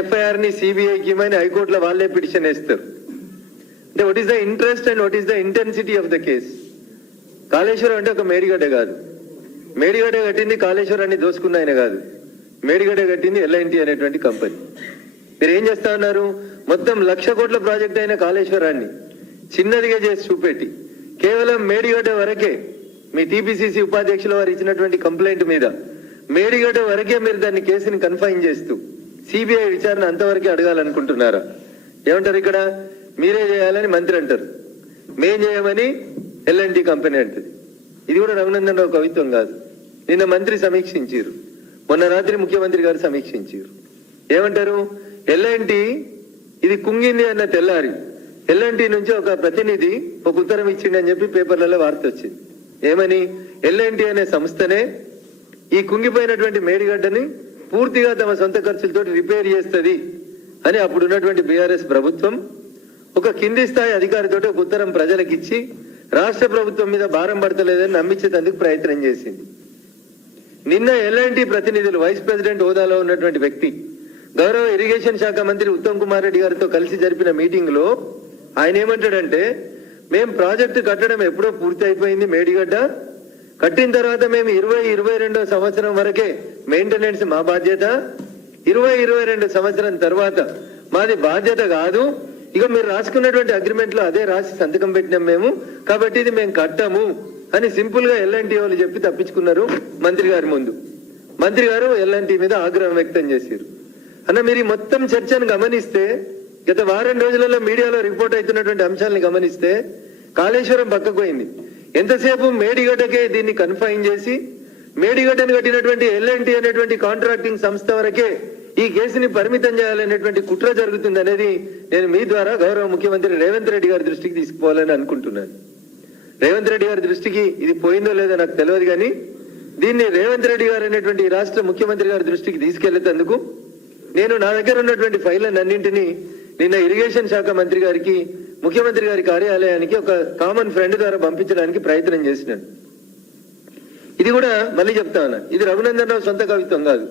ఎఫ్ఐఆర్ని సిబిఐకి ఇవ్వమని హైకోర్టులో వాళ్ళే పిటిషన్ వేస్తారు. అంటే what is the interest and what is the intensity of the case? Kaleshwaram అంటే ఒక మేడిగడ్డ కాదు. మేడిగడ్డ కట్టింది కాళేశ్వరాన్ని దోసుకున్న ఆయన కాదు. మేడిగడ్డ కట్టింది ఎల్ఐన్టీ అనేటువంటి కంపెనీ. మీరు ఏం చేస్తా ఉన్నారు? మొత్తం 1,00,000 కోట్ల ప్రాజెక్ట్ అయిన కాళేశ్వరాన్ని చిన్నదిగా చేసి చూపెట్టి కేవలం మేడిగడ్డ వరకే మీ టీపీసీసీ ఉపాధ్యక్షుల వారు ఇచ్చినటువంటి కంప్లైంట్ మీద మేడిగడ్డ వరకే మీరు దాన్ని కేసుని కన్ఫైన్ చేస్తూ సిబిఐ విచారణ అంతవరకే అడగాలనుకుంటున్నారా? ఏమంటారు? ఇక్కడ మీరే చేయాలని మంత్రి అంటారు, మేం చేయమని ఎల్ఎన్టీ కంపెనీ అంటది. ఇది కూడా రఘునందన్ రావు కవిత్వం కాదు. నిన్న మంత్రి సమీక్షించారు, మొన్న రాత్రి ముఖ్యమంత్రి గారు సమీక్షించారు. ఏమంటారు? ఎల్ఎన్టీ ఇది కుంగింది అన్న తెల్లారి ఎల్ఎన్టీ నుంచి ఒక ప్రతినిధి ఒక ఉత్తరం ఇచ్చిండి అని చెప్పి పేపర్లలో వార్త వచ్చింది. ఏమని? ఎల్ఎన్టీ అనే సంస్థనే ఈ కుంగిపోయినటువంటి మేడిగడ్డని పూర్తిగా తమ సొంత ఖర్చులతో రిపేర్ చేస్తుంది అని అప్పుడు ఉన్నటువంటి బీఆర్ఎస్ ప్రభుత్వం ఒక కింది స్థాయి అధికారితో ఒక ఉత్తరం ప్రజలకు ఇచ్చి రాష్ట్ర ప్రభుత్వం మీద భారం పడతలేదని నమ్మించేందుకు ప్రయత్నం చేసింది. నిన్న ఎల్ఎన్టీ ప్రతినిధులు వైస్ ప్రెసిడెంట్ హోదాలో ఉన్నటువంటి వ్యక్తి గౌరవ ఇరిగేషన్ శాఖ మంత్రి ఉత్తమ్ కుమార్ రెడ్డి గారితో కలిసి జరిపిన మీటింగ్ లో ఆయన ఏమంటాడంటే, మేం ప్రాజెక్టు కట్టడం ఎప్పుడో పూర్తి అయిపోయింది, మేడిగడ్డ కట్టిన తర్వాత మేము 2022 సంవత్సరం వరకే మెయింటెనెన్స్ మా బాధ్యత, 2022 సంవత్సరం తర్వాత మాది బాధ్యత కాదు, ఇక మీరు రాసుకున్నటువంటి అగ్రిమెంట్ లో అదే రాసి సంతకం పెట్టినాం మేము, కాబట్టి ఇది మేము కట్టము అని సింపుల్ గా ఎల్ఎన్టీ వాళ్ళు చెప్పి తప్పించుకున్నారు మంత్రి గారి ముందు. మంత్రి గారు ఎల్ఎన్టీ మీద ఆగ్రహం వ్యక్తం చేశారు. అన్న, మీరు మొత్తం చర్చను గమనిస్తే, గత వారం రోజులలో మీడియాలో రిపోర్ట్ అవుతున్నటువంటి అంశాలను గమనిస్తే కాళేశ్వరం పక్కకు పోయింది. ఎంతసేపు మేడిగడ్డకే దీన్ని కన్ఫైన్ చేసి మేడిగడ్డను కట్టినటువంటి ఎల్ఎన్టీ అనేటువంటి కాంట్రాక్టింగ్ సంస్థ వరకే ఈ కేసుని పరిమితం చేయాలనేటువంటి కుట్ర జరుగుతుంది అనేది నేను మీ ద్వారా గౌరవ ముఖ్యమంత్రి రేవంత్ రెడ్డి గారి దృష్టికి తీసుకుపోవాలని అనుకుంటున్నాను. రేవంత్ రెడ్డి గారి దృష్టికి ఇది పోయిందో లేదో నాకు తెలియదు, కానీ దీన్ని రేవంత్ రెడ్డి గారు అనేటువంటి రాష్ట్ర ముఖ్యమంత్రి గారి దృష్టికి తీసుకెళ్లేందుకు నేను నా దగ్గర ఉన్నటువంటి ఫైళ్లను అన్నింటినీ నిన్న ఇరిగేషన్ శాఖ మంత్రి గారికి, ముఖ్యమంత్రి గారి కార్యాలయానికి ఒక కామన్ ఫ్రెండ్ ద్వారా పంపించడానికి ప్రయత్నం చేసినాను. ఇది కూడా మళ్ళీ చెప్తా ఉన్నా, ఇది రఘునందన్ రావు సొంత కవిత్వం కాదు.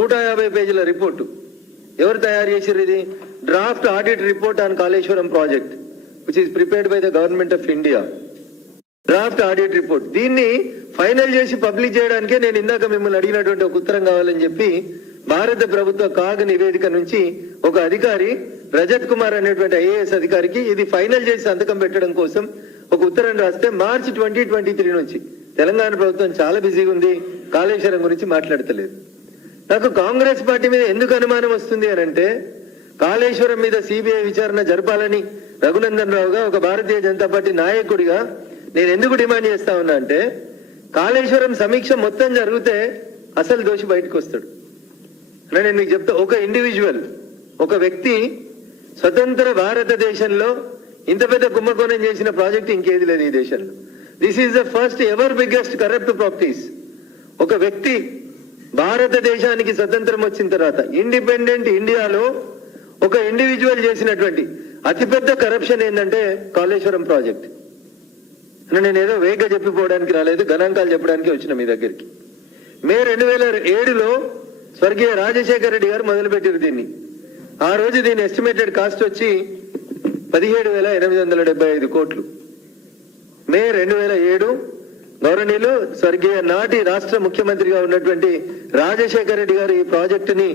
150 పేజీల రిపోర్టు. ఎవరు తయారు చేశారు? ఇది draft audit report on Kaleshwaram project which is prepared by the government of India. Draft audit report. దీన్ని ఫైనల్ చేసి పబ్లిక్ చేయడానికే నేను ఇందాక మిమ్మల్ని అడిగినటువంటి ఒక ఉత్తరం కావాలని చెప్పి భారత ప్రభుత్వ కాగ్ నివేదిక నుంచి ఒక అధికారి రజత్ కుమార్ అనేటువంటి ఐఏఎస్ అధికారికి ఇది ఫైనల్ చేసి సంతకం పెట్టడం కోసం ఒక ఉత్తరం రాస్తే మార్చి 2023 నుంచి తెలంగాణ ప్రభుత్వం చాలా బిజీగా ఉంది, కాళేశ్వరం గురించి మాట్లాడతలేదు. నాకు కాంగ్రెస్ పార్టీ మీద ఎందుకు అనుమానం వస్తుంది అని అంటే, కాళేశ్వరం మీద సిబిఐ విచారణ జరపాలని రఘునందన్ రావుగా ఒక భారతీయ జనతా పార్టీ నాయకుడిగా నేను ఎందుకు డిమాండ్ చేస్తా ఉన్నా అంటే, కాళేశ్వరం సమీక్ష మొత్తం జరిగితే అసలు దోషి బయటకు వస్తాడు. నేను మీకు చెప్తా, ఒక ఇండివిజువల్, ఒక వ్యక్తి స్వతంత్ర భారతదేశంలో ఇంత పెద్ద కుంభకోణం చేసిన ప్రాజెక్ట్ ఇంకేది లేదు ఈ దేశంలో. This is the first ever biggest corrupt practice. ఒక వ్యక్తి భారతదేశానికి స్వతంత్రం వచ్చిన తర్వాత ఇండిపెండెంట్ ఇండియాలో ఒక ఇండివిజువల్ చేసినటువంటి అతిపెద్ద కరప్షన్ ఏంటంటే కాళేశ్వరం ప్రాజెక్ట్. నేను ఏదో వేగంగా చెప్పిపోవడానికి రాలేదు, గణాంకాలు చెప్పడానికి వచ్చిన మీ దగ్గరికి. మే 2007లో స్వర్గీయ రాజశేఖర రెడ్డి గారు మొదలుపెట్టారు దీన్ని. ఆ రోజు దీని ఎస్టిమేటెడ్ కాస్ట్ వచ్చి 17,875 కోట్లు. మే 2007 గౌరవనీయులు స్వర్గీయ నాటి రాష్ట్ర ముఖ్యమంత్రిగా ఉన్నటువంటి రాజశేఖర రెడ్డి గారు ఈ ప్రాజెక్టుని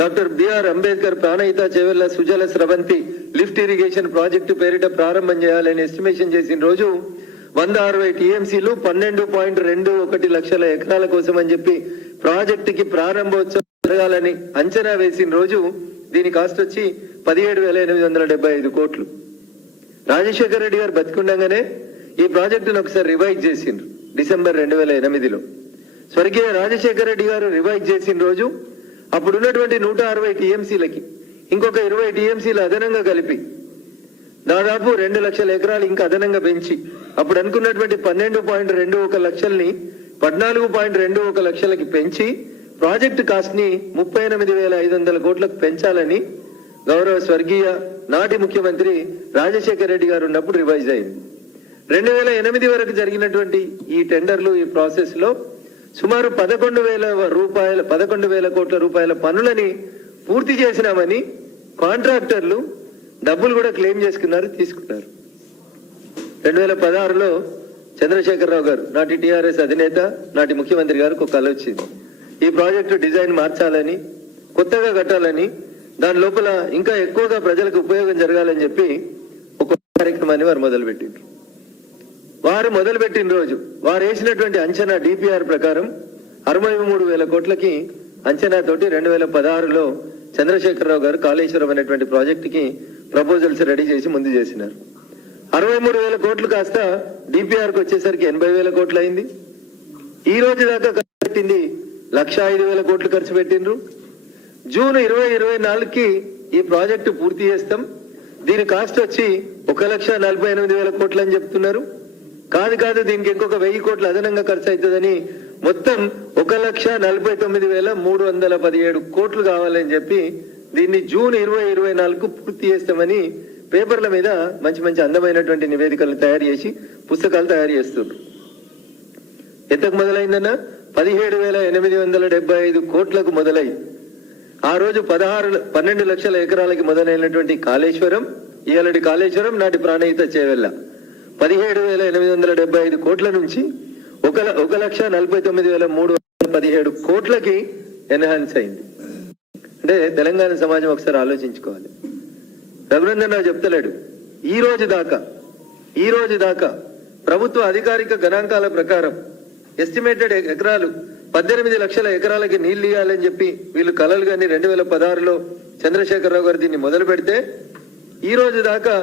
doctor BR Ambedkar Pranahita Chevella Sujala Sravanthi lift irrigation project పేరిట ప్రారంభం చేయాలని ఎస్టిమేషన్ చేసిన రోజు 160 టీఎంసీలు 12.21 లక్షల ఎకరాల కోసం అని చెప్పి ప్రాజెక్టుకి ప్రారంభోత్సవం జరగాలని అంచనా వేసిన రోజు దీని కాస్ట్ వచ్చి 17,875 కోట్లు. రాజశేఖర రెడ్డి గారు బతికుండగానే ఈ ప్రాజెక్టును ఒకసారి రివైజ్ చేసిండ్రు డిసెంబర్ 2008లో. స్వర్గీయ రాజశేఖర రెడ్డి గారు రివైజ్ చేసిన రోజు అప్పుడున్నటువంటి 160 టీఎంసీలకి ఇంకొక 20 టీఎంసీలు అదనంగా కలిపి దాదాపు 2 లక్షల ఎకరాలు ఇంకా అదనంగా పెంచి అప్పుడు అనుకున్నటువంటి 12.21 లక్షల్ని 14.21 లక్షలకి పెంచి ప్రాజెక్టు కాస్ట్ ని 38,500 కోట్లకు పెంచాలని గౌరవ స్వర్గీయ నాటి ముఖ్యమంత్రి రాజశేఖర రెడ్డి గారు ఉన్నప్పుడు రివైజ్ అయింది. 2008 వరకు జరిగినటువంటి ఈ టెండర్లు, ఈ ప్రాసెస్ లో సుమారు 11,000 కోట్ల రూపాయల పనులని పూర్తి చేసినామని కాంట్రాక్టర్లు డబ్బులు కూడా క్లెయిమ్ చేసుకున్నారు, తీసుకున్నారు. 2016లో చంద్రశేఖరరావు గారు, నాటి టిఆర్ఎస్ అధినేత, నాటి ముఖ్యమంత్రి గారికి ఒక కల వచ్చింది. ఈ ప్రాజెక్టు డిజైన్ మార్చాలని, కొత్తగా కట్టాలని, దాని లోపల ఇంకా ఎక్కువగా ప్రజలకు ఉపయోగం జరగాలని చెప్పి ఒక కార్యక్రమాన్ని వారు మొదలుపెట్టిండ్రు. వారు మొదలుపెట్టిన రోజు వారు వేసినటువంటి అంచనా డిపిఆర్ ప్రకారం 63,000 కోట్లకి అంచనాతోటి 2016లో చంద్రశేఖరరావు గారు కాళేశ్వరం అనేటువంటి ప్రాజెక్టుకి ప్రపోజల్స్ రెడీ చేసి ముందు చేసినారు. 63,000 కోట్లు కాస్త డిపిఆర్కి వచ్చేసరికి 80,000 కోట్లు అయింది. ఈ రోజు దాకా ఖర్చు పెట్టింది 105,000 కోట్లు ఖర్చు పెట్టిండ్రు. జూన్ 2024కి ఈ ప్రాజెక్టు పూర్తి చేస్తాం. దీని కాస్ట్ వచ్చి 1,48,000 కోట్లు అని చెప్తున్నారు. కాదు దీనికి ఇంకొక 1,000 కోట్లు అదనంగా ఖర్చు అవుతుందని మొత్తం 1,49,317 కోట్లు కావాలని చెప్పి దీన్ని జూన్ 2024కు పూర్తి చేస్తామని పేపర్ల మీద మంచి మంచి అందమైనటువంటి నివేదికలను తయారు చేసి పుస్తకాలు తయారు చేస్తున్నారు. ఎంతకు మొదలైందన్న 17,875 కోట్లకు మొదలై ఆ రోజు 12 లక్షల ఎకరాలకి మొదలైనటువంటి కాళేశ్వరం, ఇయాలటి కాళేశ్వరం, నాటి ప్రాణహిత చేవెళ్ళ 17,875 కోట్ల నుంచి 1,49,317 కోట్లకి ఎన్హాన్స్ అయింది. అంటే తెలంగాణ సమాజం ఒకసారి ఆలోచించుకోవాలి. రఘునందన్ రావు చెప్తలేడు, ఈ రోజు దాకా ప్రభుత్వ అధికారిక గణాంకాల ప్రకారం ఎస్టిమేటెడ్ ఎకరాలు 18 లక్షల ఎకరాలకి నీళ్లు ఇవ్వాలని చెప్పి వీళ్ళు కలలు కానీ 2016లో చంద్రశేఖరరావు గారు దీన్ని మొదలు పెడితే ఈ రోజు దాకా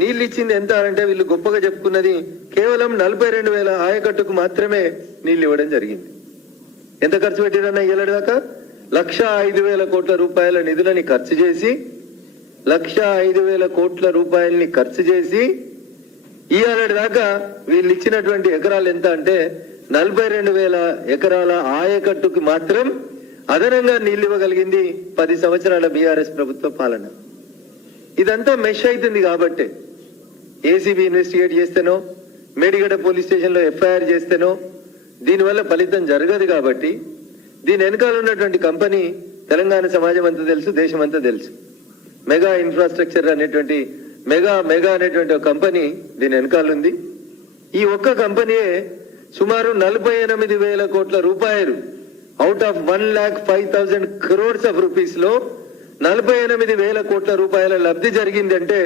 నీళ్లు ఇచ్చింది ఎంత అంటే వీళ్ళు గొప్పగా చెప్పుకున్నది కేవలం 42,000 ఆయకట్టుకు మాత్రమే నీళ్లు ఇవ్వడం జరిగింది. ఎంత ఖర్చు పెట్టిరన్నా ఇయ్యలేడు దాకా 105,000 కోట్ల రూపాయల నిధులని ఖర్చు చేసి 105,000 కోట్ల రూపాయలని ఖర్చు చేసి ఇయ్యాలటి దాకా వీళ్ళు ఇచ్చినటువంటి ఎకరాలు ఎంత అంటే 42,000 ఎకరాల ఆయకట్టుకు మాత్రం అదనంగా నీళ్లు ఇవ్వగలిగింది 10 సంవత్సరాల బీఆర్ఎస్ ప్రభుత్వ పాలన. ఇదంతా మెష్ అవుతుంది కాబట్టి ఏసీబీ ఇన్వెస్టిగేట్ చేస్తేనో, మేడిగడ్డ పోలీస్ స్టేషన్ లో ఎఫ్ఐఆర్ చేస్తేనో దీనివల్ల ఫలితం జరగదు. కాబట్టి దీని వెనకాల ఉన్నటువంటి కంపెనీ తెలంగాణ సమాజం అంతా తెలుసు, దేశం అంతా తెలుసు. మెగా ఇన్ఫ్రాస్ట్రక్చర్ అనేటువంటి మెగా అనేటువంటి ఒక కంపెనీ దీని వెనకాల ఉంది. ఈ ఒక్క కంపెనీయే సుమారు 48,000 కోట్ల రూపాయలు out of 1,05,000 crores of rupees లో 48,000 కోట్ల రూపాయల లబ్ధి జరిగిందంటే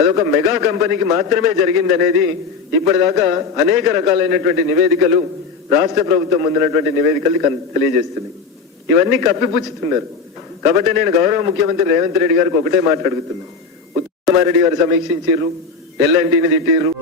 అదొక మెగా కంపెనీకి మాత్రమే జరిగింది అనేది ఇప్పటిదాకా అనేక రకాలైనటువంటి నివేదికలు, రాష్ట్ర ప్రభుత్వం ముందున్నటువంటి నివేదికలు తెలియజేస్తున్నాయి. ఇవన్నీ కప్పిపుచ్చుతున్నారు. కాబట్టి నేను గౌరవ ముఖ్యమంత్రి రేవంత్ రెడ్డి గారికి ఒకటే మాట అడుగుతున్నా. ఉత్తమ్ కుమార్ రెడ్డి గారు సమీక్షించారు, ఎల్ఎన్టీని తిట్టిర్రు.